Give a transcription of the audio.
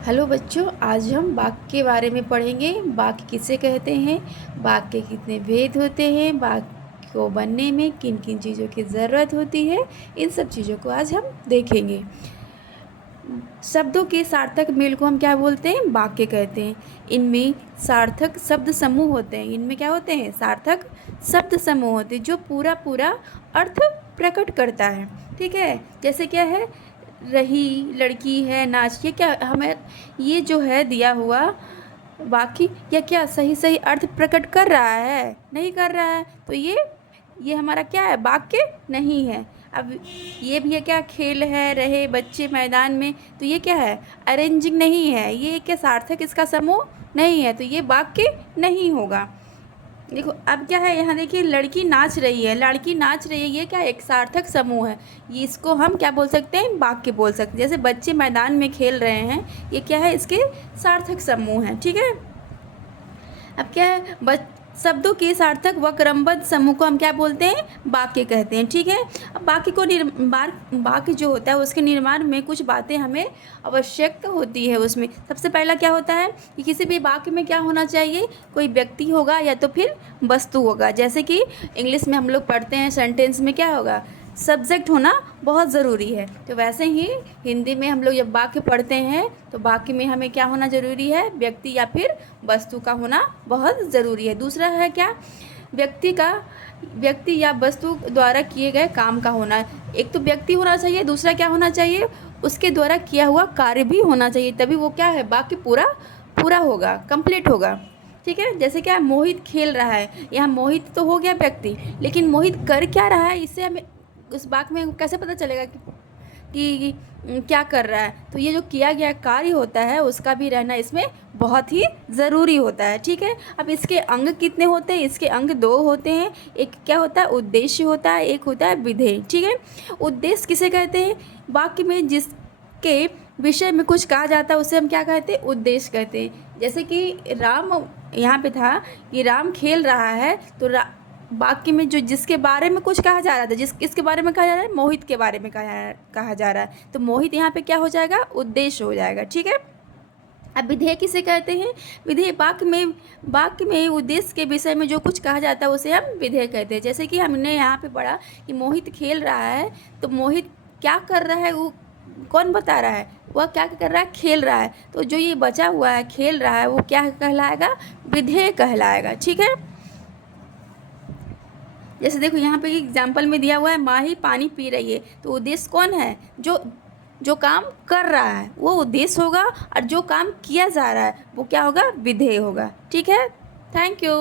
Hello बच्चों, आज हम वाक्य के बारे में पढ़ेंगे। वाक्य किसे कहते हैं, वाक्य के कितने भेद होते हैं, वाक्य को बनने में किन किन चीज़ों की ज़रूरत होती है, इन सब चीज़ों को आज हम देखेंगे। शब्दों के सार्थक मेल को हम क्या बोलते हैं, वाक्य कहते हैं। इनमें सार्थक शब्द समूह होते हैं। इनमें क्या होते हैं, सार्थक शब्द समूह होते हैं जो पूरा पूरा अर्थ प्रकट करता है। ठीक है, जैसे क्या है, रही, लड़की है, नाच, ये क्या हमें, ये जो है दिया हुआ वाक्य, या क्या सही सही अर्थ प्रकट कर रहा है, नहीं कर रहा है, तो ये हमारा क्या है, वाक्य नहीं है। अब ये भी है क्या, खेल है, रहे, बच्चे मैदान में, तो ये क्या है, अरेंजिंग नहीं है, ये क्या सार्थक इसका समूह नहीं है, तो ये वाक्य नहीं होगा। देखो अब क्या है, यहाँ देखिए, लड़की नाच रही है, लड़की नाच रही है, ये क्या एक सार्थक समूह है। ये इसको हम क्या बोल सकते हैं, वाक्य बोल सकते हैं। जैसे बच्चे मैदान में खेल रहे हैं, ये क्या है, इसके सार्थक समूह है। ठीक है, अब क्या है, शब्दों के सार्थक व क्रमबद्ध समूह को हम क्या बोलते हैं, वाक्य कहते हैं। ठीक है, अब वाक्य को वाक्य जो होता है उसके निर्माण में कुछ बातें हमें आवश्यक होती है। उसमें सबसे पहला क्या होता है कि किसी भी वाक्य में क्या होना चाहिए, कोई व्यक्ति होगा या तो फिर वस्तु होगा। जैसे कि इंग्लिश में हम लोग पढ़ते हैं, सेंटेंस में क्या होगा, सब्जेक्ट होना बहुत ज़रूरी है। तो वैसे ही हिंदी में हम लोग जब वाक्य पढ़ते हैं तो वाक्य में हमें क्या होना ज़रूरी है, व्यक्ति या फिर वस्तु का होना बहुत ज़रूरी है। दूसरा है क्या, व्यक्ति या वस्तु द्वारा किए गए काम का होना। एक तो व्यक्ति होना चाहिए, दूसरा क्या होना चाहिए, उसके द्वारा किया हुआ कार्य भी होना चाहिए, तभी वो क्या है, वाक्य पूरा होगा, कंप्लीट होगा। ठीक है, जैसे क्या, मोहित खेल रहा है, यहाँ मोहित तो हो गया व्यक्ति, लेकिन मोहित कर क्या रहा है, इससे हमें उस वाक्य में कैसे पता चलेगा कि क्या कर रहा है। तो ये जो किया गया कार्य होता है उसका भी रहना इसमें बहुत ही ज़रूरी होता है। ठीक है, अब इसके अंग कितने होते हैं, इसके अंग दो होते हैं। एक क्या होता है, उद्देश्य होता है, एक होता है विधेय। ठीक है, उद्देश्य किसे कहते हैं, वाक्य में जिसके विषय में कुछ कहा जाता है उसे हम क्या कहते हैं, उद्देश्य कहते हैं। जैसे कि राम, यहाँ पे था कि राम खेल रहा है, तो वाक्य में जो जिसके बारे में कुछ कहा जा रहा था, किसके बारे में कहा जा रहा है, मोहित के बारे में कहा जा रहा है, तो मोहित यहाँ पे क्या हो जाएगा, उद्देश्य हो जाएगा। ठीक है, अब विधेय किसे कहते हैं, विधेय वाक्य में उद्देश्य के विषय में जो कुछ कहा जाता है उसे हम विधेय कहते हैं। जैसे कि हमने यहाँ पे पढ़ा कि मोहित खेल रहा है, तो मोहित क्या कर रहा है, वो कौन बता रहा है, वह क्या कर रहा है, खेल रहा है, तो जो ये बचा हुआ है खेल रहा है वो क्या कहलाएगा, विधेय कहलाएगा। ठीक है, जैसे देखो यहाँ पे एग्जाम्पल में दिया हुआ है, माही पानी पी रही है, तो उद्देश्य कौन है, जो काम कर रहा है वो उद्देश्य होगा, और जो काम किया जा रहा है वो क्या होगा, विधेय होगा। ठीक है, थैंक यू।